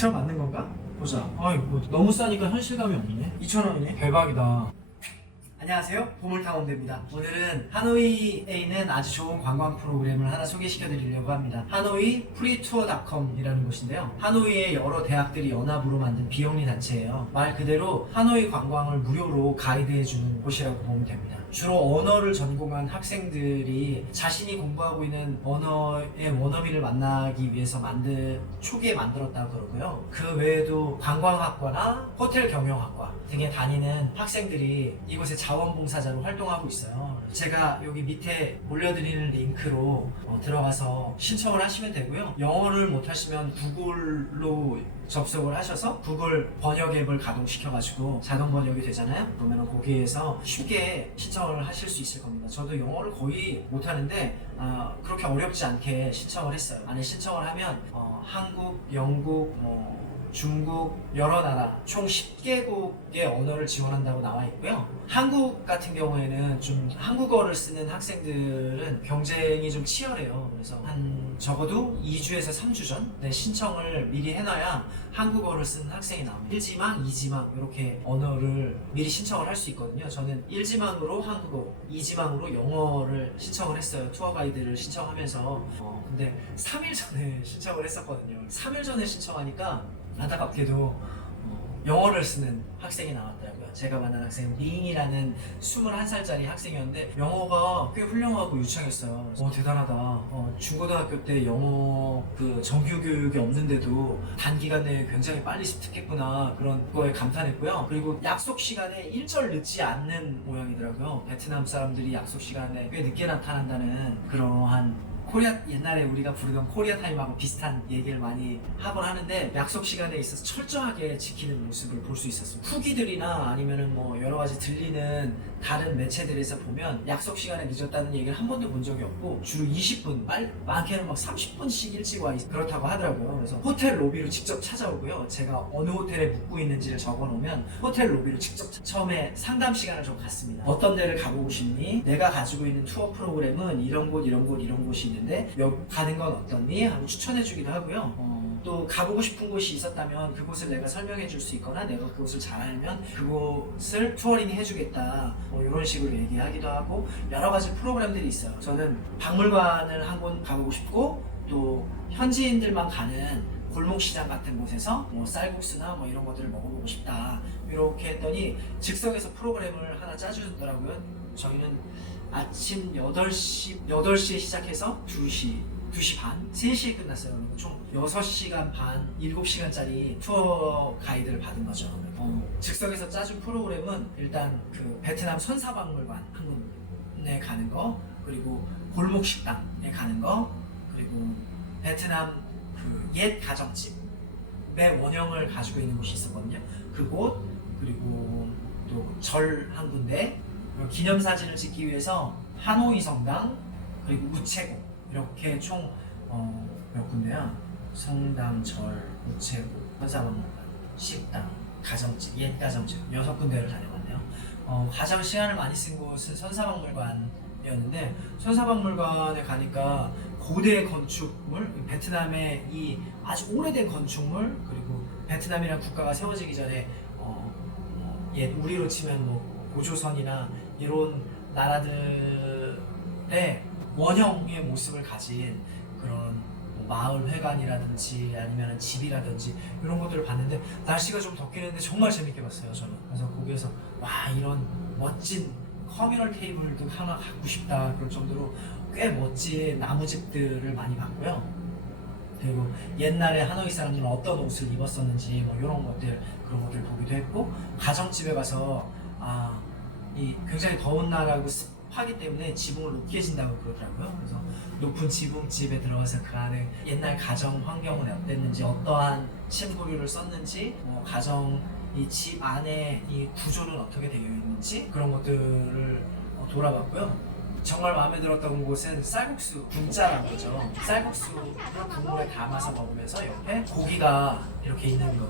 제가 맞는 건가? 보자. 아이 뭐 너무 싸니까 현실감이 없네. 2,000원이네. 대박이다. 안녕하세요, 보물탐험대입니다. 오늘은 하노이에 있는 아주 좋은 관광 프로그램을 하나 소개시켜 드리려고 합니다. 하노이 프리투어닷컴이라는 곳인데요, 하노이의 여러 대학들이 연합으로 만든 비영리 단체예요. 말 그대로 하노이 관광을 무료로 가이드해주는 곳이라고 보면 됩니다. 주로 언어를 전공한 학생들이 자신이 공부하고 있는 언어의 원어민을 만나기 위해서 초기에 만들었다고 그러고요. 그 외에도 관광학과나 호텔 경영학과 등에 다니는 학생들이 이곳에 자원봉사자로 활동하고 있어요. 제가 여기 밑에 올려드리는 링크로 들어가서 신청을 하시면 되고요. 영어를 못하시면 구글로 접속을 하셔서 구글 번역 앱을 가동시켜가지고 자동 번역이 되잖아요. 그러면 거기에서 쉽게 신청을 하실 수 있을 겁니다. 저도 영어를 거의 못하는데 그렇게 어렵지 않게 신청을 했어요. 안에 신청을 하면 한국, 영국, 중국, 여러 나라 총 10개국의 언어를 지원한다고 나와 있고요. 한국 같은 경우에는 좀 한국어를 쓰는 학생들은 경쟁이 좀 치열해요. 그래서 한 적어도 2주에서 3주 전에 신청을 미리 해놔야 한국어를 쓰는 학생이 나옵니다. 1지망, 2지망 이렇게 언어를 미리 신청을 할 수 있거든요. 저는 1지망으로 한국어, 2지망으로 영어를 신청을 했어요. 투어 가이드를 신청하면서. 근데 3일 전에 신청을 했었거든요. 3일 전에 신청하니까 안타깝게도 영어를 쓰는 학생이 나왔더라고요. 제가 만난 학생은 링이라는 21살짜리 학생이었는데 영어가 꽤 훌륭하고 유창했어요. 대단하다. 중고등학교 때 영어 정규 교육이 없는데도 단기간 내에 굉장히 빨리 습득했구나, 그런 거에 감탄했고요. 그리고 약속 시간에 일절 늦지 않는 모양이더라고요. 베트남 사람들이 약속 시간에 꽤 늦게 나타난다는 그러한 옛날에 우리가 부르던 코리아 타임하고 비슷한 얘기를 많이 하곤 하는데, 약속 시간에 있어서 철저하게 지키는 모습을 볼 수 있었습니다. 후기들이나 아니면은 여러 가지 들리는 다른 매체들에서 보면 약속 시간에 늦었다는 얘기를 한 번도 본 적이 없고, 주로 20분, 많게는 30분씩 일찍 와 그렇다고 하더라고요. 그래서 호텔 로비로 직접 찾아오고요. 제가 어느 호텔에 묵고 있는지를 적어 놓으면 호텔 로비로 직접 처음에 상담 시간을 좀 갖습니다. 어떤 데를 가보고 싶니? 내가 가지고 있는 투어 프로그램은 이런 곳, 이런 곳, 이런 곳이 있는데 여기 가는 건 어떻니? 하고 추천해 주기도 하고요. 또 가보고 싶은 곳이 있었다면 그곳을 내가 설명해 줄 수 있거나, 내가 그곳을 잘 알면 그곳을 투어링 해주겠다, 이런 식으로 얘기하기도 하고, 여러 가지 프로그램들이 있어요. 저는 박물관을 한 곳 가보고 싶고, 또 현지인들만 가는 골목시장 같은 곳에서 쌀국수나 이런 것들을 먹어보고 싶다, 이렇게 했더니 즉석에서 프로그램을 하나 짜주더라고요. 저희는 아침 8시에 시작해서 2시 반, 3시에 끝났어요. 총 6시간 반, 7시간짜리 투어 가이드를 받은 거죠. 즉석에서 짜준 프로그램은 일단 베트남 선사박물관 한 군데 가는 거, 그리고 골목식당에 가는 거, 그리고 베트남 옛 가정집의 원형을 가지고 있는 곳이 있었거든요. 그곳, 그리고 또 절 한 군데, 기념사진을 찍기 위해서 하노이 성당, 그리고 우체국, 이렇게 총 몇 군데야? 성당, 절, 우체국, 선사박물관, 식당, 가정집, 옛 가정집 6군데를 다녀왔네요. 가장 시간을 많이 쓴 곳은 선사박물관이었는데, 선사박물관에 가니까 고대 건축물, 베트남의 이 아주 오래된 건축물, 그리고 베트남이라는 국가가 세워지기 전에 옛 우리로 치면 고조선이나 이런 나라들의 원형의 모습을 가진 그런 마을 회관이라든지 아니면 집이라든지 이런 것들을 봤는데, 날씨가 좀 덥긴 했는데 정말 재밌게 봤어요, 저는. 그래서 거기에서 이런 멋진 커뮤널 테이블도 하나 갖고 싶다, 그럴 정도로 꽤 멋진 나무집들을 많이 봤고요. 그리고 옛날에 하노이 사람들은 어떤 옷을 입었었는지 이런 것들, 그런 것들을 보기도 했고, 가정집에 가서 이 굉장히 더운 나라고 습하기 때문에 지붕을 높게 진다고 그러더라고요. 그래서 높은 지붕집에 들어가서 그 안에 옛날 가정 환경은 어땠는지, 어떠한 침구류를 썼는지, 가정 이 집 안에 이 구조는 어떻게 되어 있는지, 그런 것들을 돌아봤고요. 정말 마음에 들었던 곳은 쌀국수, 분짜라는 거죠. 쌀국수를 국물에 담아서 먹으면서 옆에 고기가 이렇게 있는 거,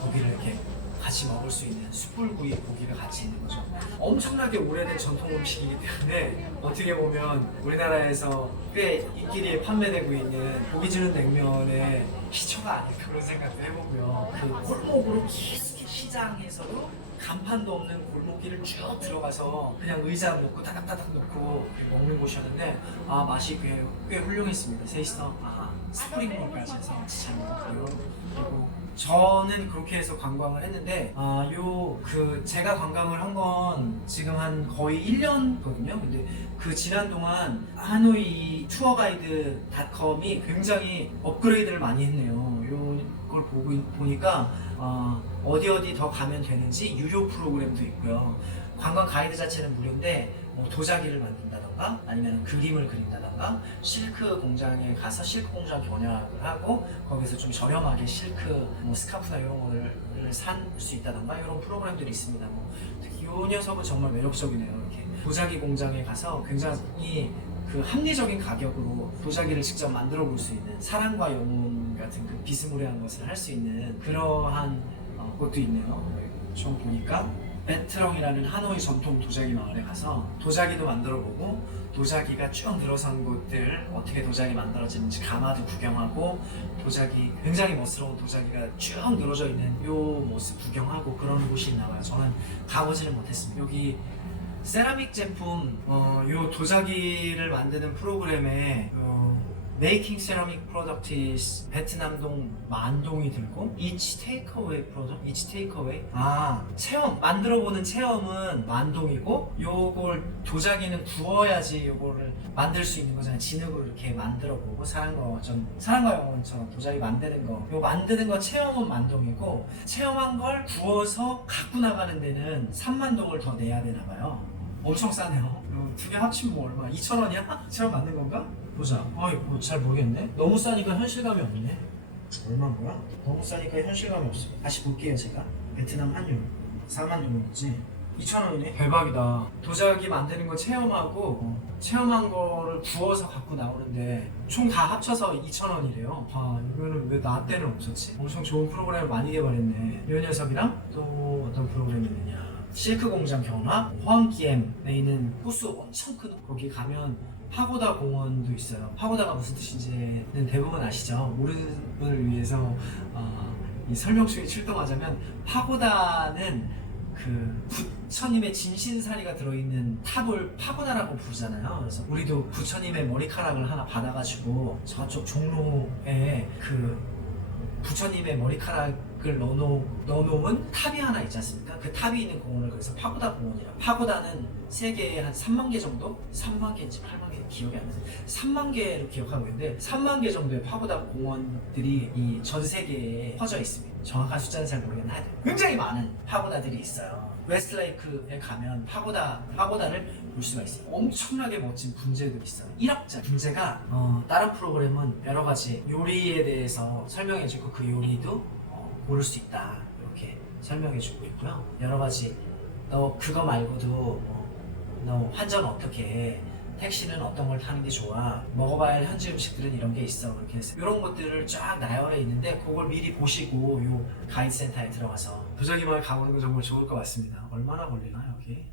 고기를 이렇게 같이 먹을 수 있는 숯불구이 고기가 같이 있는 거죠. 엄청나게 오래된 전통 음식이기 때문에 어떻게 보면 우리나라에서 꽤 인기리에 판매되고 있는 고기 주는 냉면의 시초가 아닐까 그런 생각도 해보고요. 그 골목으로 깊숙이 시장에서도 간판도 없는 골목길을 쭉 들어가서 그냥 의자 놓고 따닥따닥 놓고 먹는 곳이었는데 맛이 꽤 훌륭했습니다. 셋이서 스프링롤까지 해서 잘 먹었고요. 그리고 저는 그렇게 해서 관광을 했는데 제가 관광을 한 건 지금 한 거의 1년거든요. 근데 그 지난 동안 하노이 투어가이드닷컴이 굉장히 업그레이드를 많이 했네요. 이걸 보니까 어디 더 가면 되는지 유료 프로그램도 있고요. 관광 가이드 자체는 무료인데 도자기를 만든다던가 아니면 그림을 그린다던가 실크 공장에 가서 실크 공장 견학을 하고 거기서 좀 저렴하게 실크 스카프나 이런 거를 살 수 있다던가 이런 프로그램들이 있습니다. 특히 이 녀석은 정말 매력적이네요. 이렇게 도자기 공장에 가서 굉장히 그 합리적인 가격으로 도자기를 직접 만들어 볼 수 있는 사랑과 영혼 같은 그 비스무리한 것을 할 수 있는 그러한 곳도 있네요. 좀 보니까 베트렁이라는 하노이 전통 도자기 마을에 가서 도자기도 만들어보고 도자기가 쭉 늘어선 곳들 어떻게 도자기 만들어지는지 가마도 구경하고 도자기 굉장히 멋스러운 도자기가 쭉 늘어져 있는 요 모습 구경하고 그런 곳이 있나 봐요. 저는 가보지는 못했습니다. 여기 세라믹 제품 요 도자기를 만드는 프로그램에 Making Ceramic Product is 베트남동 만동이 들고 Each Takeaway Product, Each Takeaway 체험, 만들어보는 체험은 만동이고 요걸 도자기는 구워야지 요거를 만들 수 있는 거잖아요. 진흙으로 이렇게 만들어보고 사랑과 영혼처럼 도자기 만드는 거 요 만드는 거 체험은 만동이고 체험한 걸 구워서 갖고 나가는 데는 3만동을 더 내야 되나 봐요. 엄청 싸네요. 두 개 합치면 뭐 얼마? 2,000원이야? 체험 맞는 건가? 보자. 잘 모르겠네. 너무 싸니까 현실감이 없네. 얼마인 거야? 너무 싸니까 현실감이 없어. 다시 볼게요, 제가. 베트남 환율. 4만 동이지. 2,000원이네. 대박이다. 도자기 만드는 거 체험하고 체험한 거를 구워서 갖고 나오는데 총 다 합쳐서 2,000원이래요. 이거는 왜 나 때는 없었지? 엄청 좋은 프로그램을 많이 개발했네. 이 녀석이랑 또 어떤 프로그램이 있느냐. 실크 공장 견학, 호황기엠에 있는 호수 엄청 큰 거기 가면 파고다 공원도 있어요. 파고다가 무슨 뜻인지는 대부분 아시죠? 모르는 분을 위해서 이 설명충이 출동하자면 파고다는 그 부처님의 진신사리가 들어있는 탑을 파고다라고 부르잖아요. 그래서 우리도 부처님의 머리카락을 하나 받아가지고 저쪽 종로에 그 부처님의 머리카락을 넣어놓은 탑이 하나 있지 않습니까? 그 탑이 있는 공원을 그래서 파고다 공원이라. 파고다는 세계에 한 3만 개 정도? 3만 개인지 8만 개 기억이 안 나요. 3만 개로 기억하고 있는데 3만 개 정도의 파고다 공원들이 이 전 세계에 퍼져 있습니다. 정확한 숫자는 잘 모르겠는데 굉장히 많은 파고다들이 있어요. 웨스트레이크에 가면 파고다를 볼 수가 있어요. 엄청나게 멋진 분재들이 있어요. 1억짜리 분재가 다른 프로그램은 여러 가지 요리에 대해서 설명해주고 그 요리도 고를 수 있다 이렇게 설명해주고 있고요. 여러 가지 너 그거 말고도 너 환전 어떻게 해? 택시는 어떤 걸 타는 게 좋아? 먹어봐야 할 현지 음식들은 이런 게 있어. 이렇게 해서 이런 것들을 쫙 나열해 있는데 그걸 미리 보시고 요 가이드 센터에 들어가서 도자기 마을 가보는 거 정말 좋을 것 같습니다. 얼마나 걸리나 여기?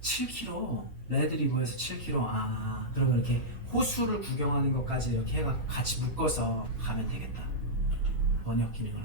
7km. 레드리버에서 7km. 그러면 이렇게 호수를 구경하는 것까지 이렇게 해가 같이 묶어서 가면 되겠다. 번역 기능을.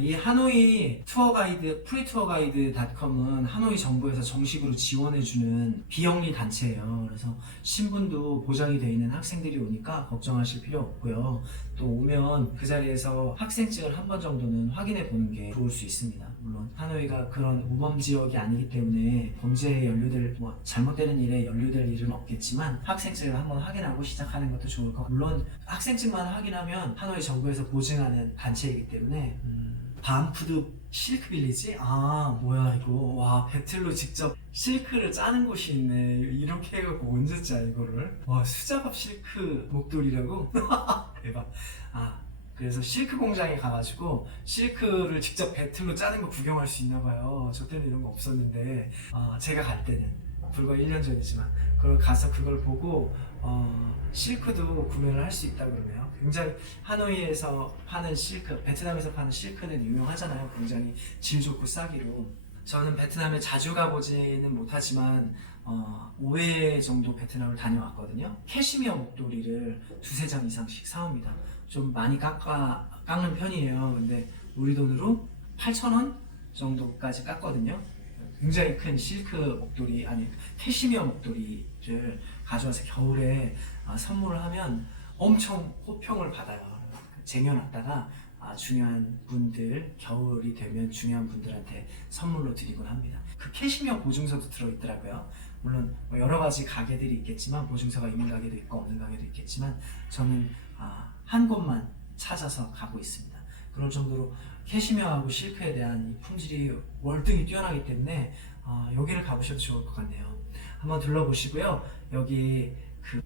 이 하노이 투어 가이드, 프리 투어 가이드닷컴은 하노이 정부에서 정식으로 지원해주는 비영리 단체예요. 그래서 신분도 보장이 되어 있는 학생들이 오니까 걱정하실 필요 없고요. 또 오면 그 자리에서 학생증을 한 번 정도는 확인해 보는 게 좋을 수 있습니다. 물론 하노이가 그런 우범 지역이 아니기 때문에 범죄에 연루될 잘못되는 일에 연루될 일은 없겠지만 학생증을 한번 확인하고 시작하는 것도 좋을 것 같고 물론 학생증만 확인하면 하노이 정부에서 보증하는 단체이기 때문에 반푸드 실크 빌리지? 뭐야 이거. 와, 배틀로 직접 실크를 짜는 곳이 있네. 이렇게 해갖고 언제 짜 이거를. 와, 수작업 실크 목도리라고? 대박. 그래서 실크 공장에 가가지고 실크를 직접 배틀로 짜는 거 구경할 수 있나봐요. 저 때는 이런 거 없었는데 제가 갈 때는 불과 1년 전이지만 그걸 가서 그걸 보고 실크도 구매를 할 수 있다 그러네요. 굉장히 하노이에서 파는 실크, 베트남에서 파는 실크는 유명하잖아요. 굉장히 질 좋고 싸기로. 저는 베트남에 자주 가보지는 못하지만 5회 정도 베트남을 다녀왔거든요. 캐시미어 목도리를 두세 장 이상씩 사옵니다. 좀 많이 깎는 편이에요. 근데 우리 돈으로 8,000원 정도까지 깎거든요. 굉장히 큰 실크 목도리, 아니 캐시미어 목도리를 가져와서 겨울에 선물을 하면 엄청 호평을 받아요. 쟁여놨다가 중요한 분들, 겨울이 되면 중요한 분들한테 선물로 드리곤 합니다. 그 캐시미어 보증서도 들어있더라고요. 물론 여러 가지 가게들이 있겠지만, 보증서가 있는 가게도 있고 없는 가게도 있겠지만, 저는 한 곳만 찾아서 가고 있습니다. 그럴 정도로 캐시미어하고 실크에 대한 이 품질이 월등히 뛰어나기 때문에 여기를 가보셔도 좋을 것 같네요. 한번 둘러보시고요. 여기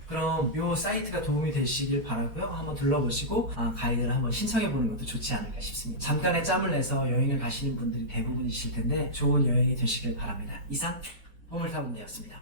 그럼 이 사이트가 도움이 되시길 바라고요. 한번 둘러보시고 가이드를 한번 신청해 보는 것도 좋지 않을까 싶습니다. 잠깐의 짬을 내서 여행을 가시는 분들이 대부분이실 텐데 좋은 여행이 되시길 바랍니다. 이상 보물탐험대였습니다.